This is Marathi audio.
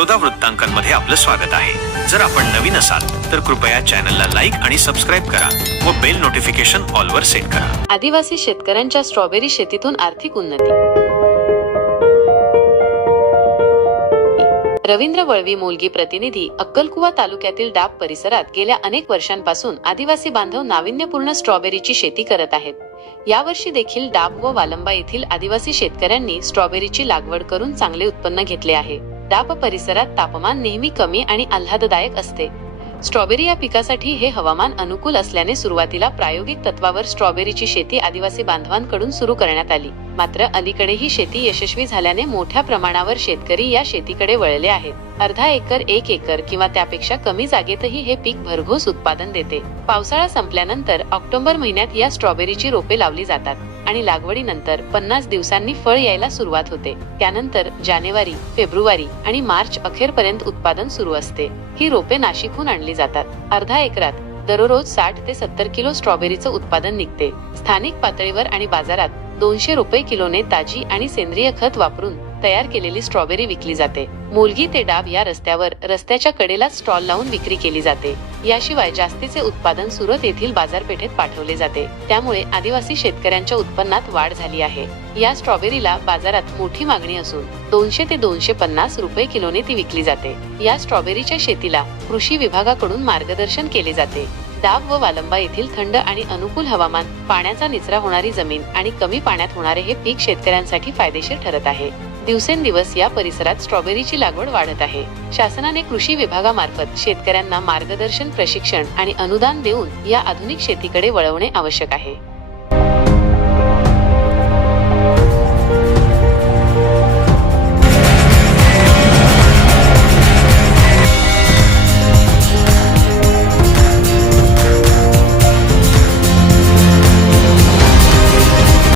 बडोदा वृत्तांकनमध्ये आपलं स्वागत आहे. जर आपण नवीन असाल तर कृपया चॅनलला लाईक आणि सबस्क्राईब करा व बेल नोटिफिकेशन ऑलवर सेट करा. आदिवासी शेतकऱ्यांच्या स्ट्रॉबेरी शेतीतून आर्थिक उन्नती. रवींद्र वळवी मोलगी प्रतिनिधी अक्कलकुवा तालुक्यातील डाब परिसरात गेल्या अनेक वर्षांपासून आदिवासी बांधव नाविन्यपूर्ण स्ट्रॉबेरीची शेती करत आहेत. यावर्षी देखील डाब व वालंबा येथील आदिवासी शेतकऱ्यांनी स्ट्रॉबेरीची लागवड करून चांगले उत्पन्न घेतले आहे. डाब परिसरात तापमान नेहमी कमी आणि आल्हाददायक असते. स्ट्रॉबेरी या पिकासाठी हे हवामान अनुकूल असल्याने सुरुवातीला प्रायोगिक तत्वावर स्ट्रॉबेरीची शेती आदिवासी बांधवांकडून सुरू करण्यात आली. मात्र अलीकडे ही शेती यशस्वी झाल्याने मोठ्या प्रमाणावर शेतकरी या शेतीकडे वळले आहेत. अर्धा एकर एक एकर किंवा त्यापेक्षा कमी जागेतही हे पीक भरघोस उत्पादन देते. पावसाळा संपल्यानंतर ऑक्टोबर महिन्यात या स्ट्रॉबेरीची रोपे लावली जातात. आणि लागवडीनंतर पन्नास दिवसांनी फळ यायला सुरुवात होते. त्यानंतर जानेवारी फेब्रुवारी आणि मार्च अखेरपर्यंत उत्पादन सुरू असते. ही रोपे नाशिकहून आणली जातात. अर्धा एकरात दररोज साठ ते सत्तर किलो स्ट्रॉबेरीचं उत्पादन निघते. स्थानिक पातळीवर आणि बाजारात दोनशे रुपये किलोने ताजी आणि सेंद्रिय खत वापरून तयार केलेली स्ट्रॉबेरी विकली जाते. मुलगी ते डाब या रस्त्यावर रस्त्याच्या कडेला स्टॉल लावून विक्री केली जाते. याशिवाय जास्तीचे उत्पादन सुरत येथील बाजारपेठेत पाठवले जाते. त्यामुळे आदिवासी शेतकऱ्यांच्या उत्पन्नात वाढ झाली आहे. या स्ट्रॉबेरीला बाजारात मोठी मागणी असून दोनशे ते दोनशे पन्नास रुपये किलोने ती विकली जाते. या स्ट्रॉबेरीच्या शेतीला कृषी विभागाकडून मार्गदर्शन केले जाते. डाब व वालंबा येथील थंड आणि अनुकूल हवामान पाण्याचा निचरा होणारी जमीन आणि कमी पाण्यात होणारे हे पीक शेतकऱ्यांसाठी फायदेशीर ठरत आहे. दिवसेंदिवस या परिसरात स्ट्रॉबेरीची लागवड वाढत आहे. शासनाने कृषी विभागामार्फत शेतकऱ्यांना मार्गदर्शन प्रशिक्षण आणि अनुदान देऊन या आधुनिक शेतीकडे वळवणे आवश्यक आहे.